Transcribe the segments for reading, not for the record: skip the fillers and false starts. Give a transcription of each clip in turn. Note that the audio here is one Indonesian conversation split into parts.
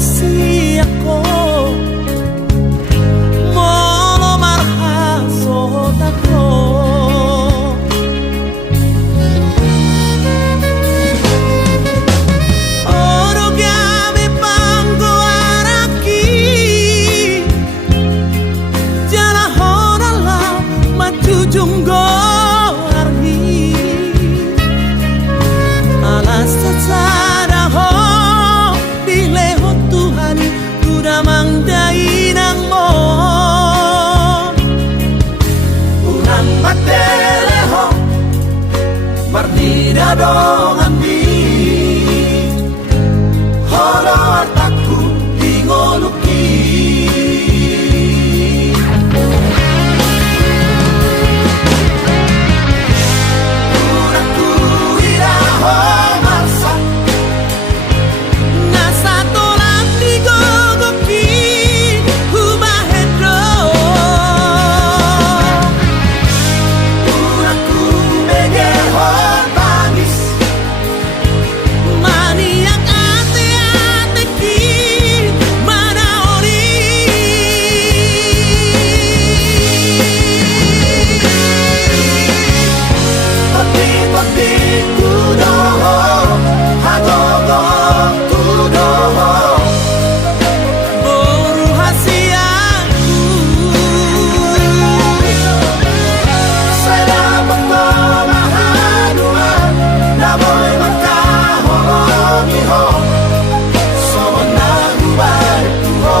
si ako molo marhasot ako. Oro gami panggo araki jala horala matujunggo arhi alas sada ho dileho Tuhan kuda mangdai nang mo urang mateleho mardida dong ambi holo artaku dingoluki uraku iraho marsa nasa tolak digogoki humahedro uraku begeho tangis maniak ate-ateki mana ori pati-pati kudoho hagogo kudoho boru hasiaku saya mahadua naboy makahongiho sona hubarkuho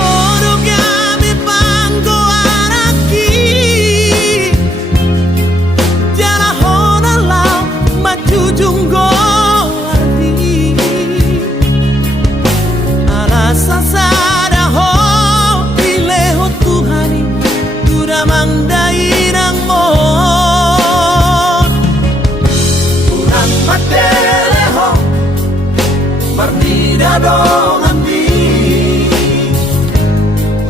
Oro gami panggo araki jala honala matujunggo ardi alasa sada ho dileho Tuhani kuda mangdai nang mo urang mateleho mardida dong ambi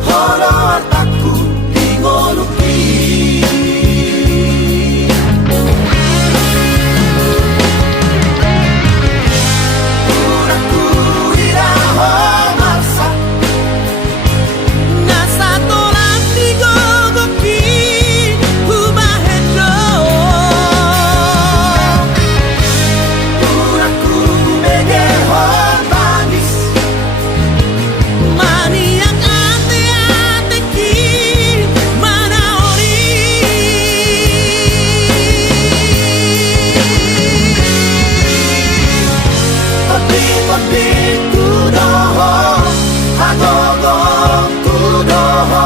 holo artaku dingoluki uraku iraho marsa nasa tolak digogoki humahedro uraku begeho tangis maniak ate-ateki mana ori pati-pati kudoho hagogo kudoho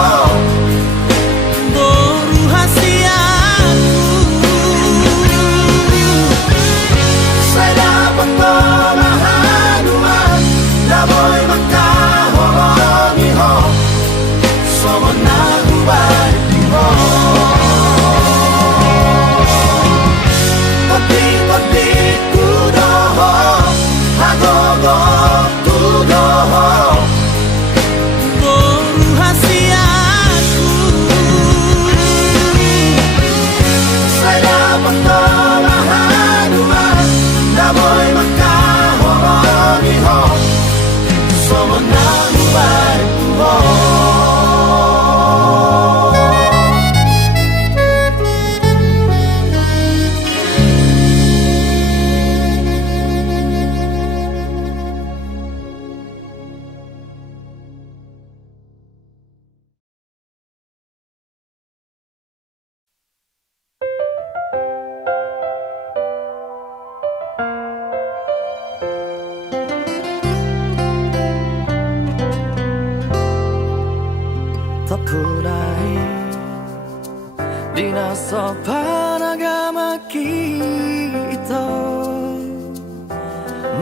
boru hasiaku saya mahadua naboy makahongiho sona hubarkuho pati-pati kudoho hagogo kudoho boru hasiaku saya mahadua naboy makahongiho sona hubarkuho Di nasopan agamaki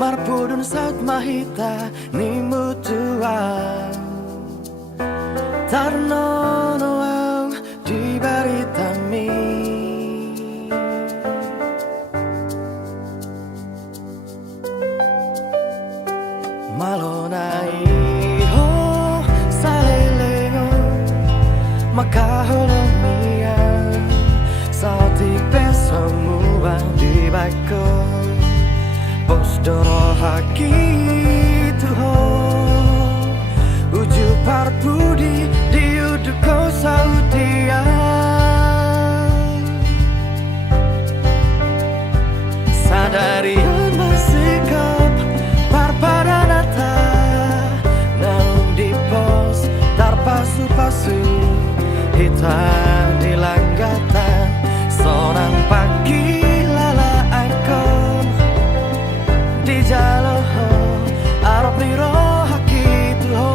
marpudun saut mahita ni mutuan tarnono au di baritami malonai ho salelengo makaholomia sauti pesamua di balkon Posdoro haki tuho uju parpudi diuduko sautia sadari masikap parpadanata naung di pos tarpasu-pasu hitam di langgatan sonang pagi lala akon di jaloh arep niro haki tuho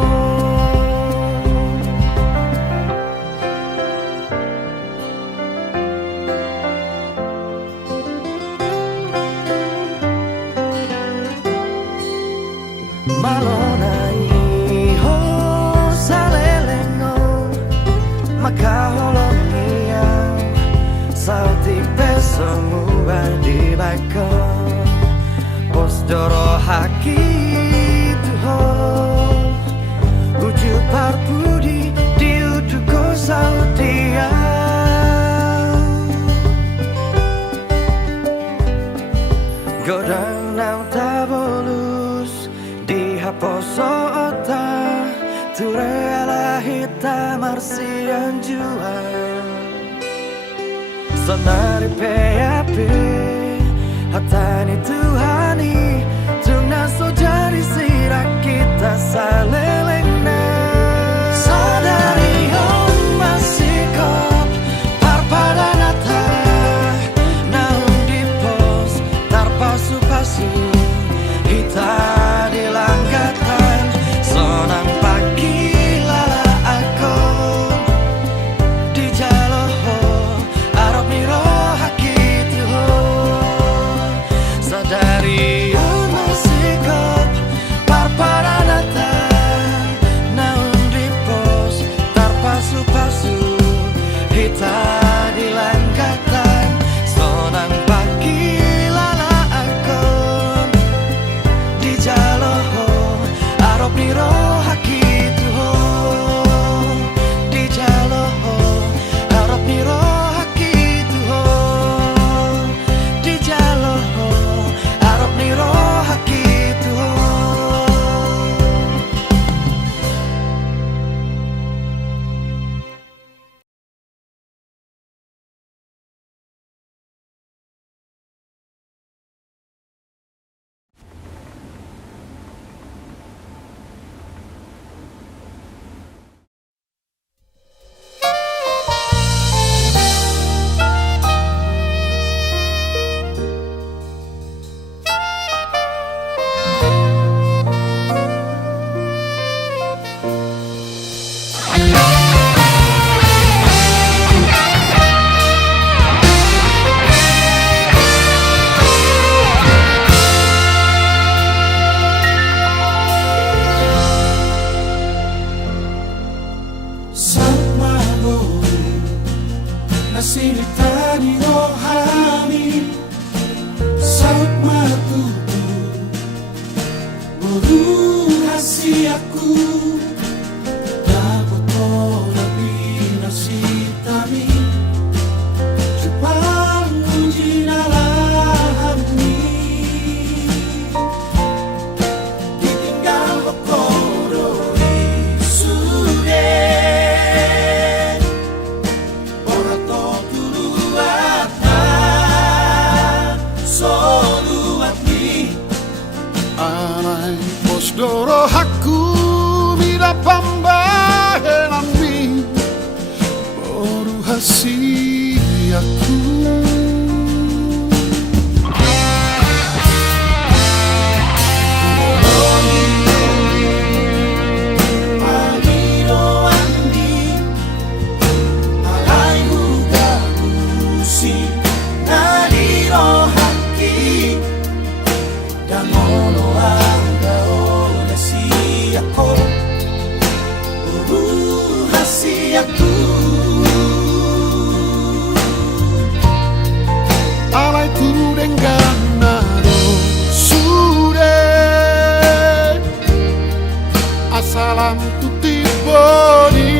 malonai ho salelengo makaholomia sauti pesamua di balkon Posdoro haki tuho uju parpudi diuduko sautia godang nau tabolus dihaposo ota ture ala hitam arsian jual sonari PAP hatani Tuhani tuna sojari sirak kita salelengna sadari masikop parpadanata naung di pos tarpasu-pasu hita di langgatan sonang pagi lala akon di jaloho arep niro haki tuho sadari masikop parpadanata naung di pos tarpasu-pasu hita di langgatan sonang pagi lala akon di jaloho arep niro haki tuho di jaloho arep niro haki tuho di jaloho arep niro haki tuho Nasilitani rohani saut matutu boru hasiaku dapat tapi nasitami Jepang uji nalahami ditinggal lokoro isude Posdoro haku mira pambahenami boru hasiaku Nadiro haki dan mono ni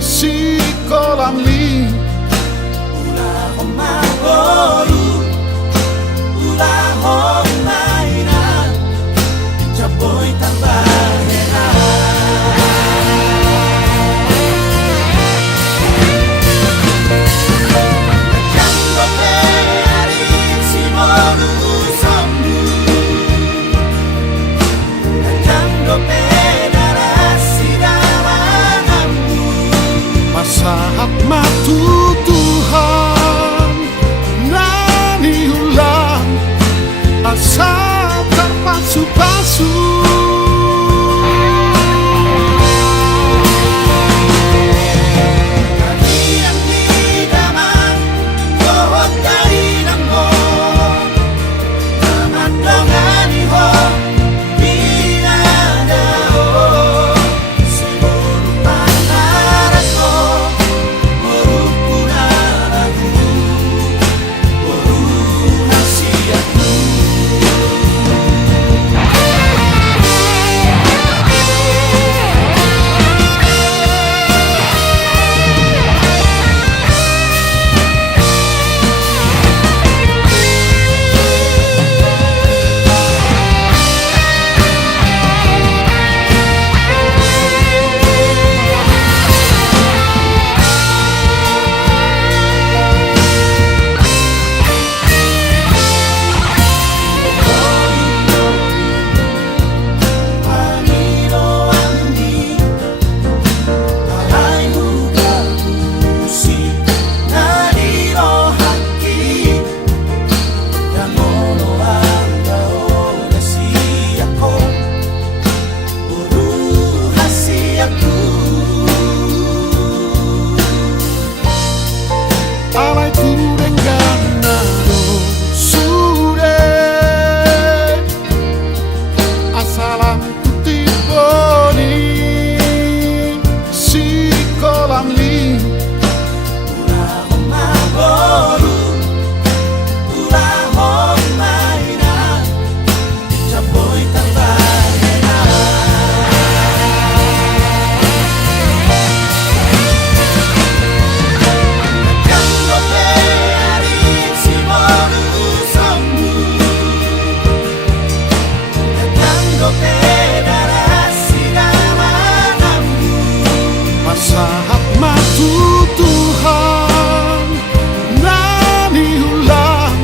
si kolam ni Ulah maboru, ulah mainan, capoy tambah saat matu Tuhan nani ulang asal terpasu-pasu saat matu Tuhan nani ulang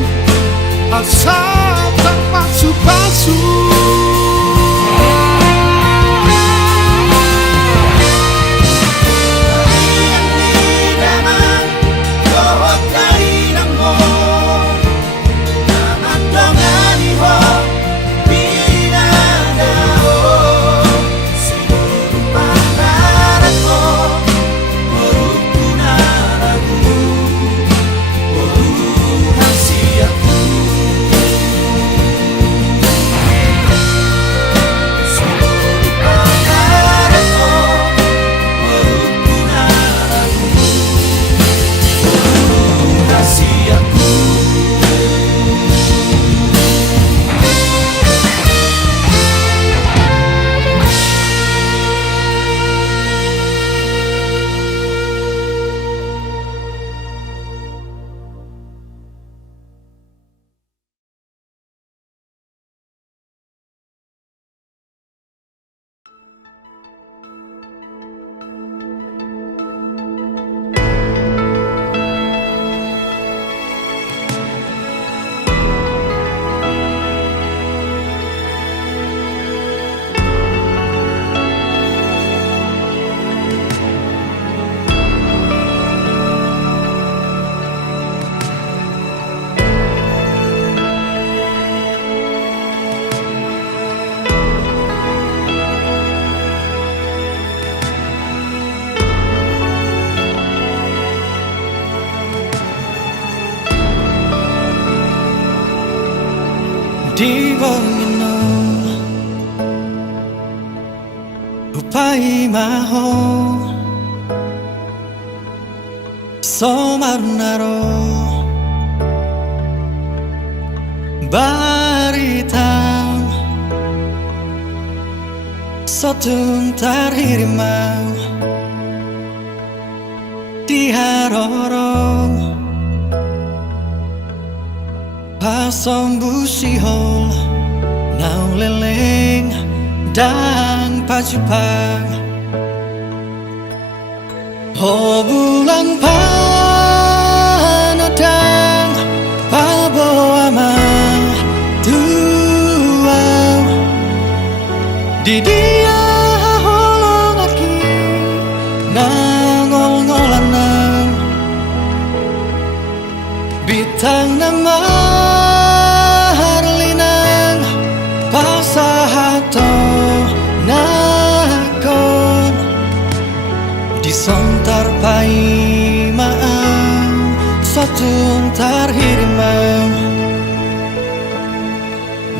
asal terpasu-pasu Di bawahnya Upai maho Somarnaro Baritam Sebentar hirimau di harorong pasong busihol nau leleng dan pacupang oh bulan panadang paboama tuau di dia holong aki nangol-ngolanang bitang nama harlinang pasahato nakon disontar pai maang satuntar hirimau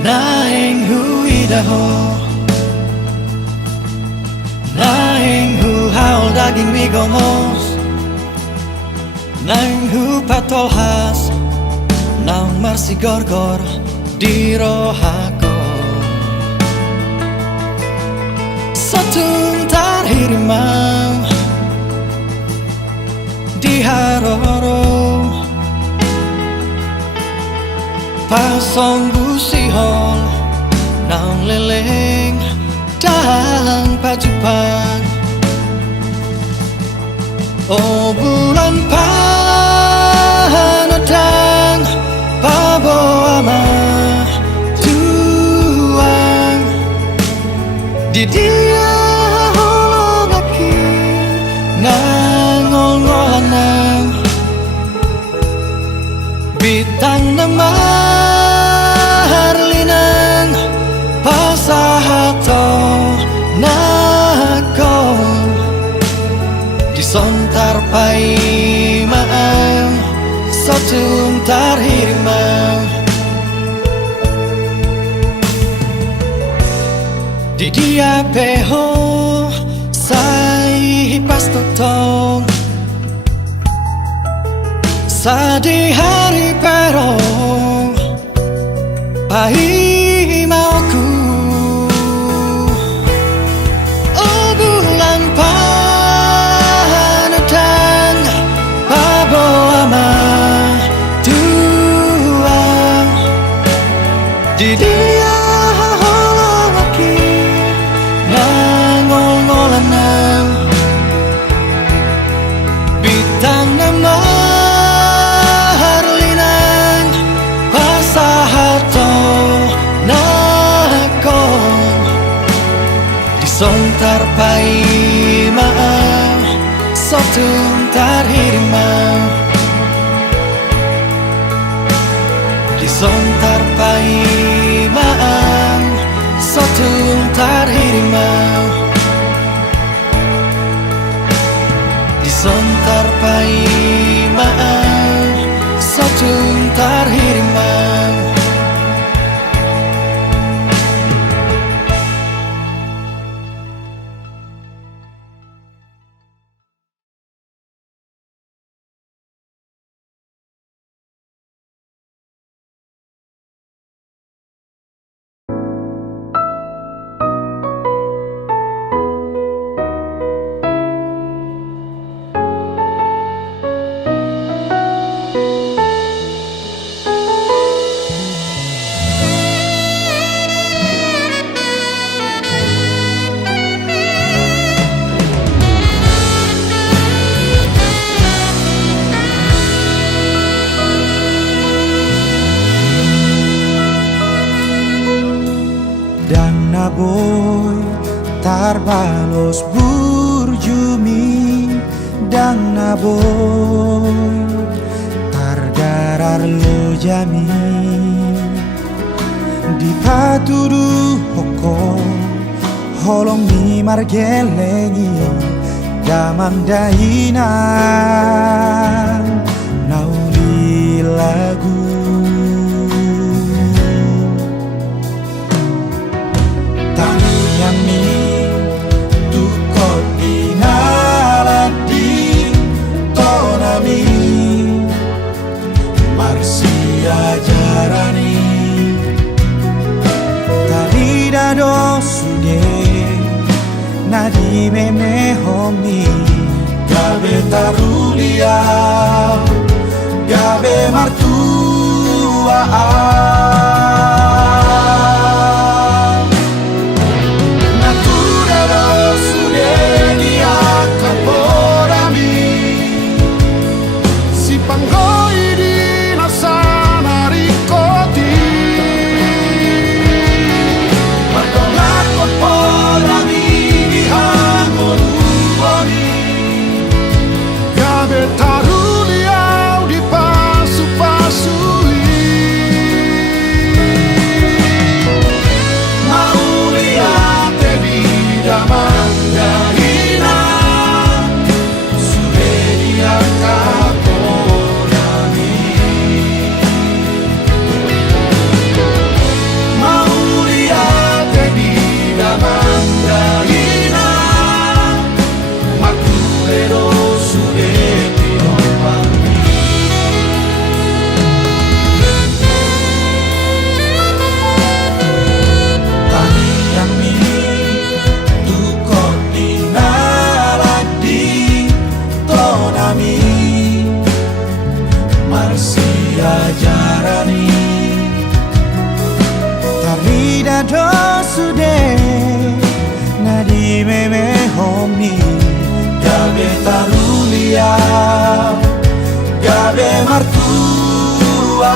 naeng huidaho naeng hu haul daging migomos naeng hu patolhas naung marsi gorgor di rohako satuntar hirimau di haroro pasong busihol naung leleng dan pacupang oh bulan panadang paboama tuang di dia holong aki nangol-ngolanang bitang nama harlinang pasahato nakon disontar pai maang satuntar hirimau di dia peho sai pastotong sadi hari perong pai mauku oh bulan panadang paboama tuang di dia holong aki nangol-ngolanang bitang nama harlinang pasahato nakon disontar pai maang satuntar hirimau disontar pai maang satuntar hirimau disontar pai maang satuntar hirimau dan naboy tarbalos burjumi dan naboy targarar lo jami di patudu hoko holong ni margelengi damandainan nauli lagu Tanyami tukot dinaladi tonami marsia jarani talida do sude Nadi meme homi Gabe tarulia Gabe martua Natura sudeni akan porami Si panggoi di nasana ricoti Perdonarko porami di hangon uoni Gabe taruliau di pasu-pasui Mauliate di damanda hina Sudeni akan porami Mauliate di damanda hina Makulero sudeti nompangi Taniami tukoti naradi tonami Marsia jarani Tarida dosude Nadi meme homi Gabe tarulia Gabe martua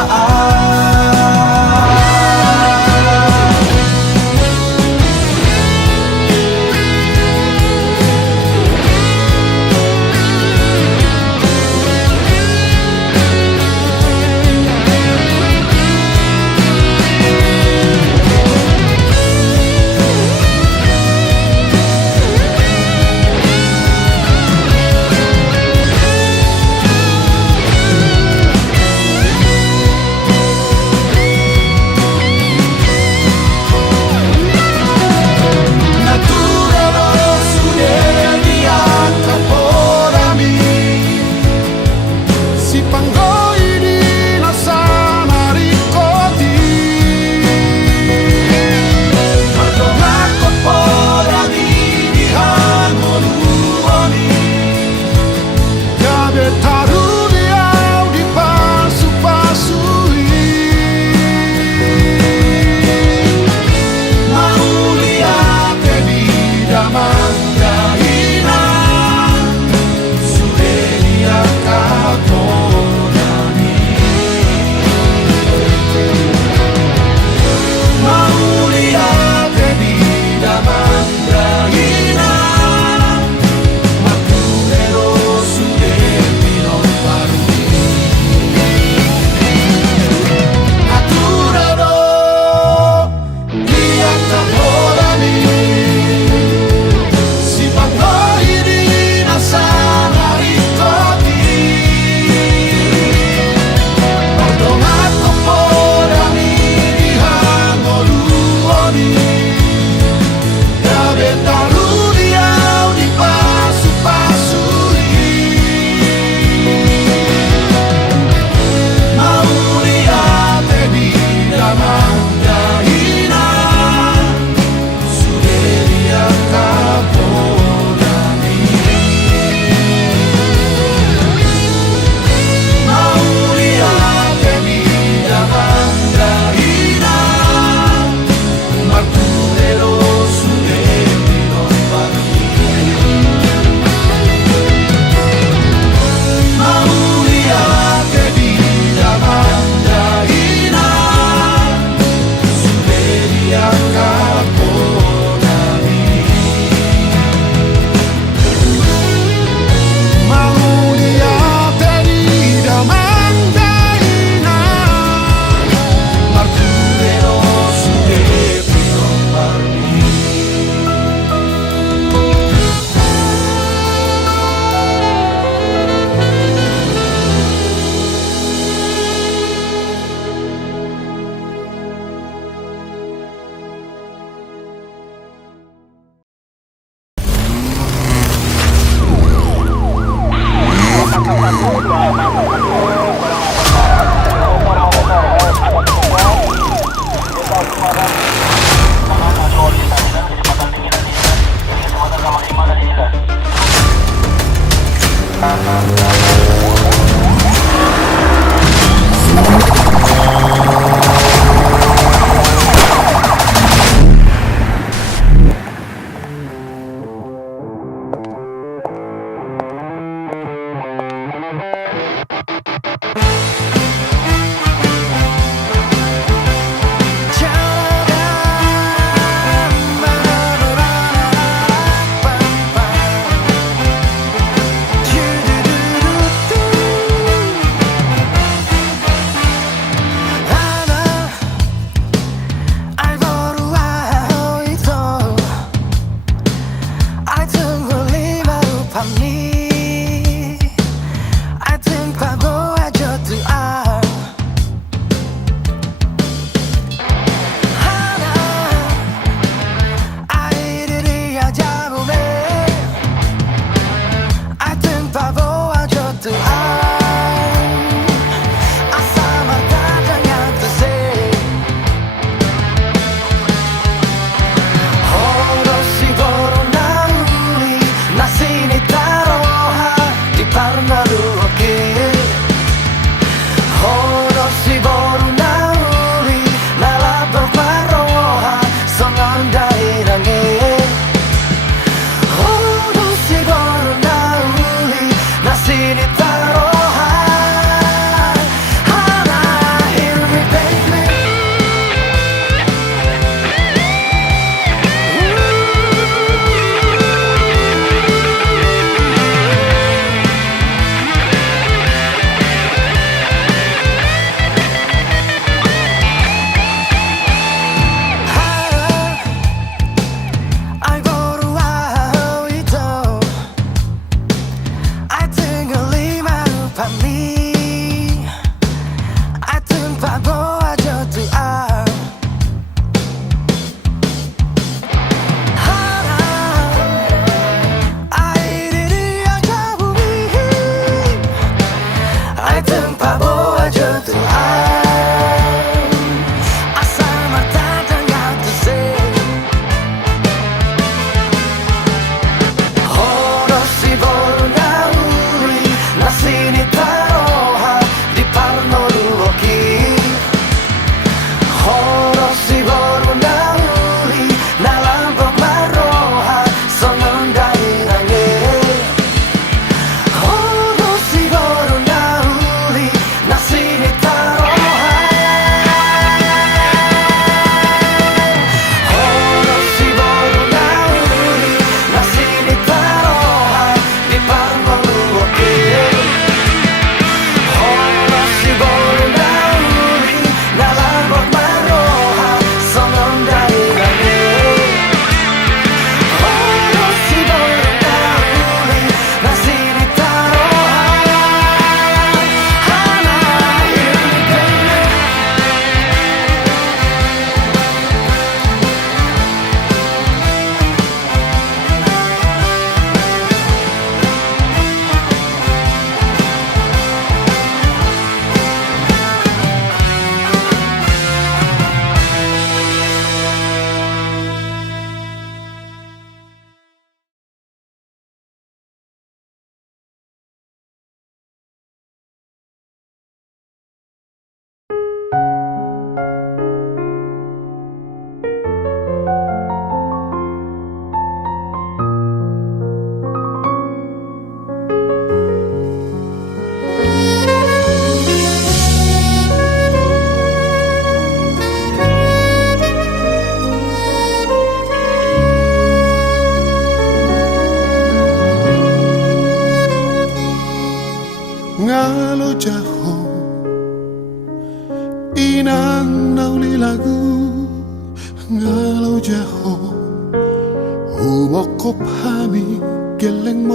벚꽃하니 겔랭몽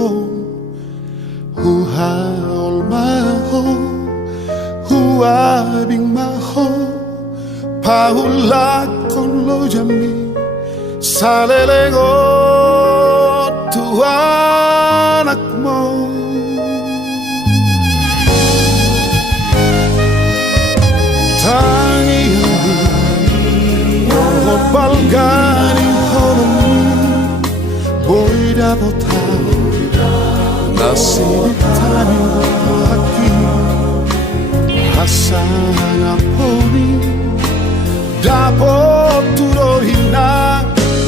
후하올마호 huabingmaho paula con lo yami salelego tu anakmo tangi mohon balgani holmi boida botao nasib tani haki Hasana poni dapat turohina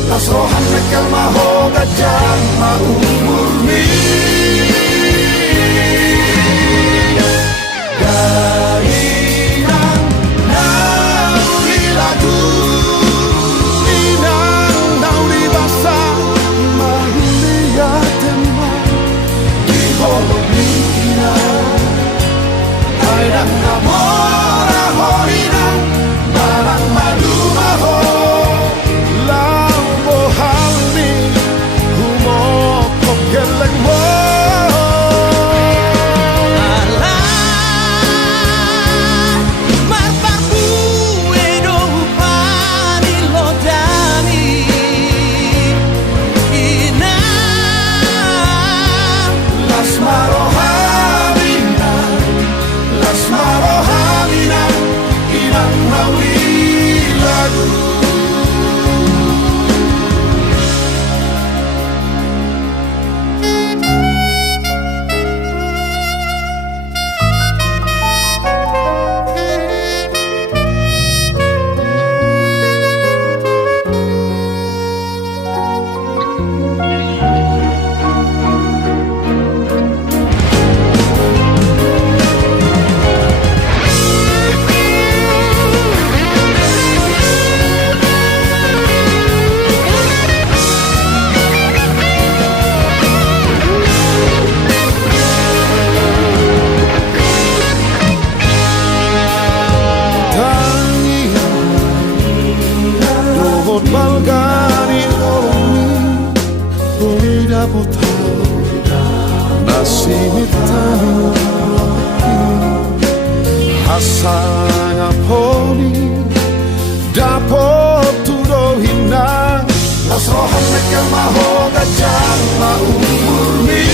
nasrohan mekel maho gajah ma umurni Dainang nauri lagu Inang nauri basa Mahulia teman Di holomina Airang namora horinang Balang madu maho Lau bohalni Humokok geleng mo Balgani olmi boida botao nasimit tani hasanga poni dapot turohina nasrohan mekel maho gajah ma umurni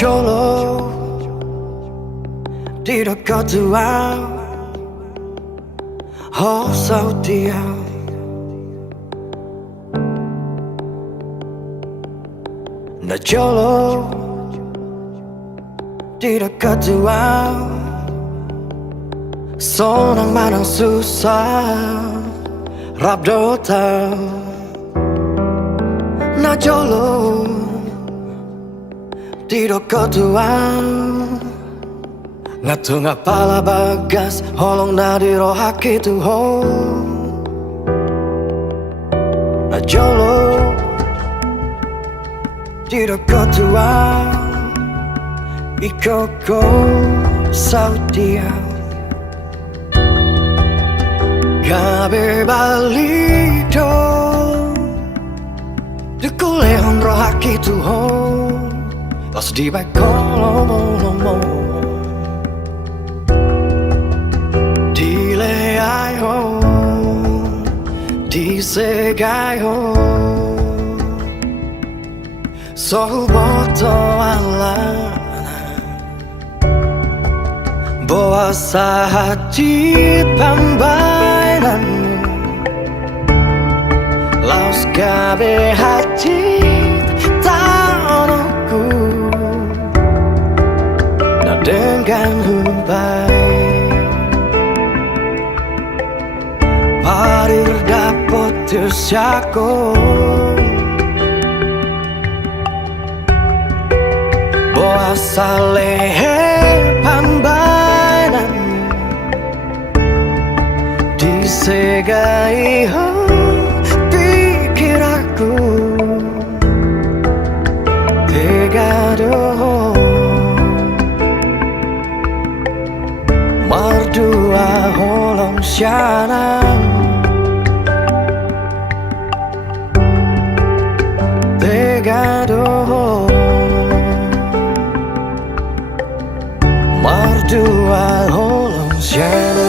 Cholo di dekat tua oh sautia na cholo di dekat tua, sonang manang susah rap dota na jolo di dekat tua, ngatunga pala bagas holong na di rohaki tuho na jolo di dekat tua. Ikoko saudia Gabe balito Dukuleon rohaki tuhon Las di bakolomo Dile ayo Disegayo Sohuboto Allah Bawa sahajit pambainan Laos gabe hajit tanahku Na dengan humbai Parir dapot tersyako Bawa salehe pambainan Disegai pikir aku Tegado Mardua holong syanam Tegado Mardua holong syanam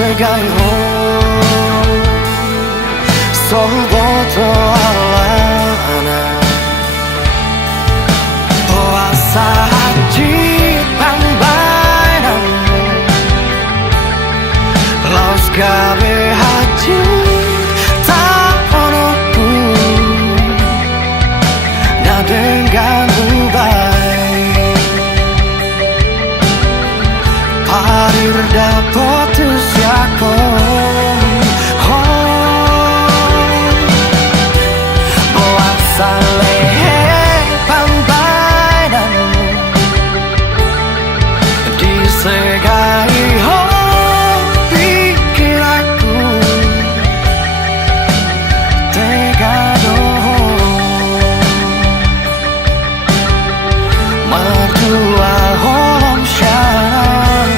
Segai ho Sohuboto alana Puasa hajit pambainan Laos gabe hajit tahonoku Na dengan ubai Parir dapot tersyako Bawa salehe pambainan Disegai pikir aku Tegado Mardua holong syanam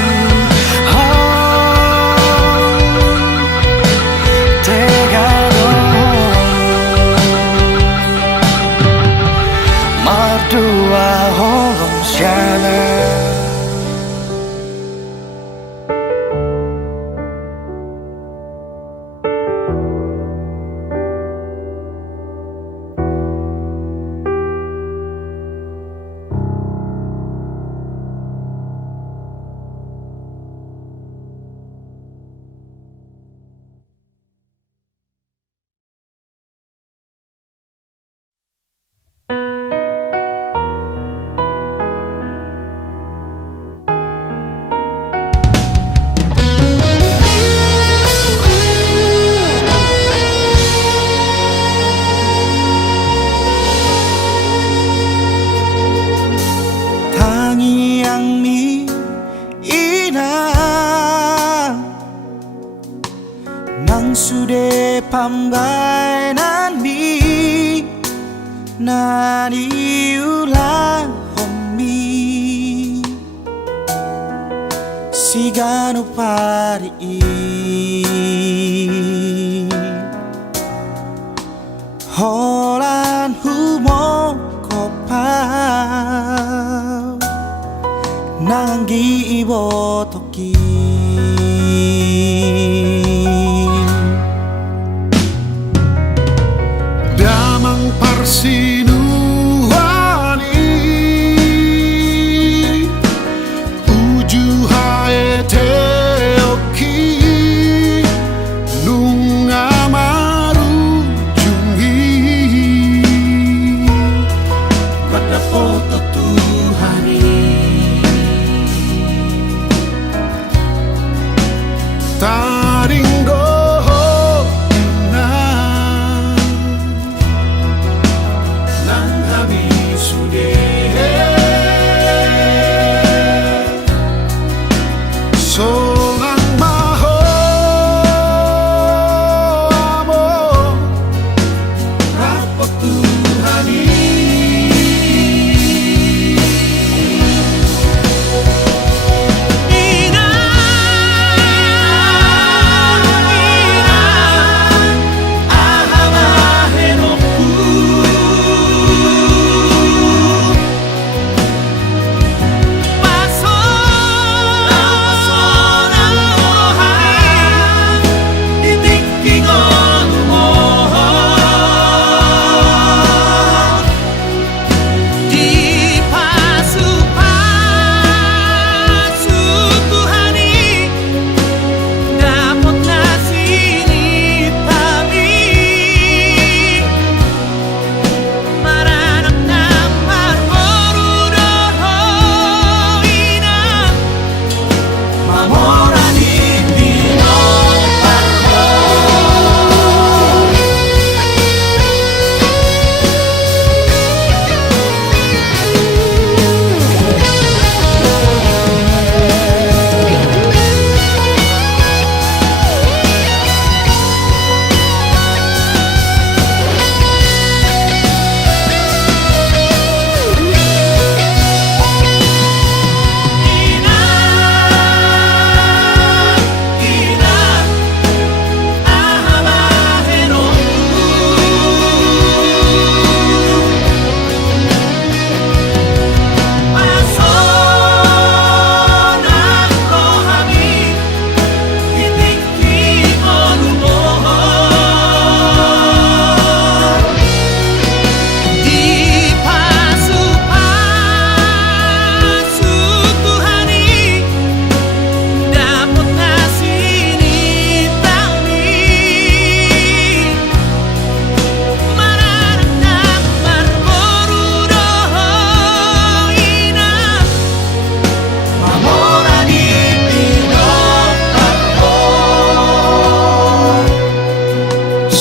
Mardua holong syanam pambainan mi nani ulah homi si がのパリほらんふもこぱnang giibo toki damang parsinuhani uju haete oki nunga maru jungi pada foto Tuhani taringgo na nang habisude solang maho amo rapot Tuhani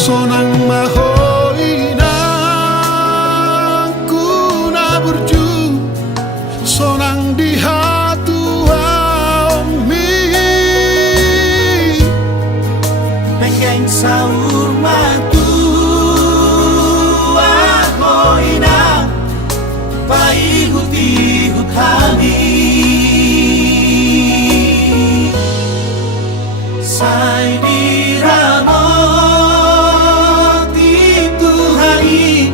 sonang mahoina kuna burju sonang di hatua omi pengen saur matu ahoina paihut-ihut kami sai diramo Tuhani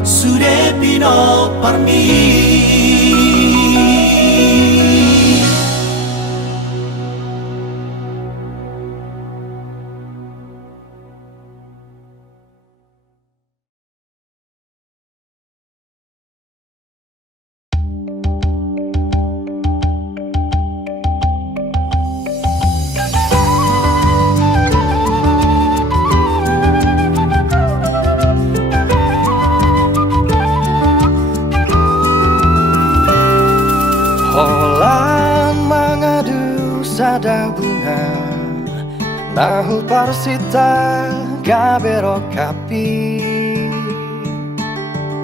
sudah pino parmi Holan mangadu sada bunga nahu parsita gabero kapi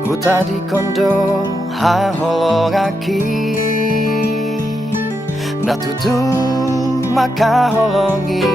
huta di kondo ha holongaki natutu maka holongi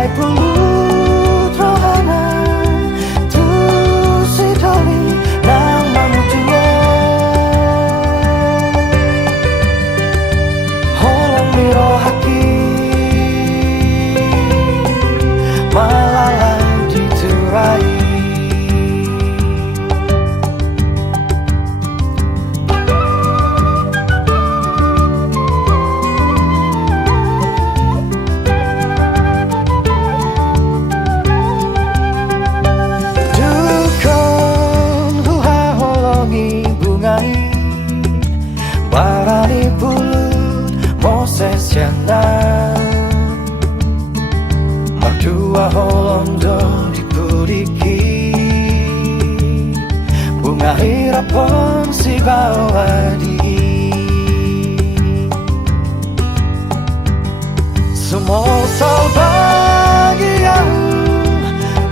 Macai pulut rohana tu si doli nang mamutuo Holong miro haki malalai diturai Barani bulut Moses jangan Mardua holong dong dipudiki Bunga hirapon si bawadi Semua sol bagi yang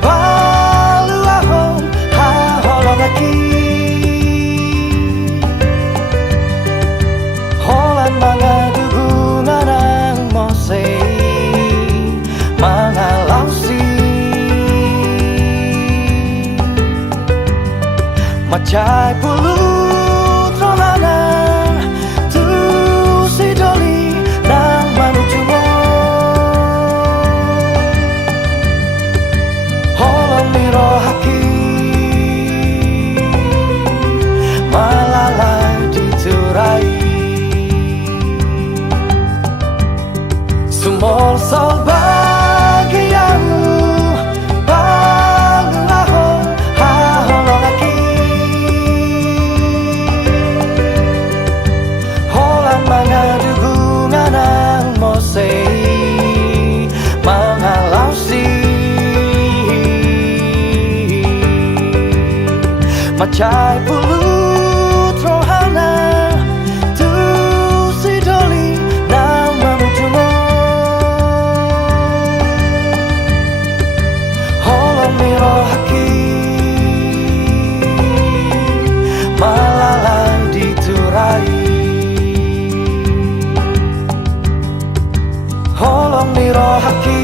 balu ahong ha holong lagi Mga dugungan ang Mose Mga lausi Macai pulut rohana Tu si doli nang manujungo Holong miro haki malalai diturai Sumol sol bagianmu Balu ahong haholong lagi Holang mga dugungan ang Mose Mga lausi Macai pulut rohana Tu si doli nang mamutungo Miro haki malalai diturai Holong miro haki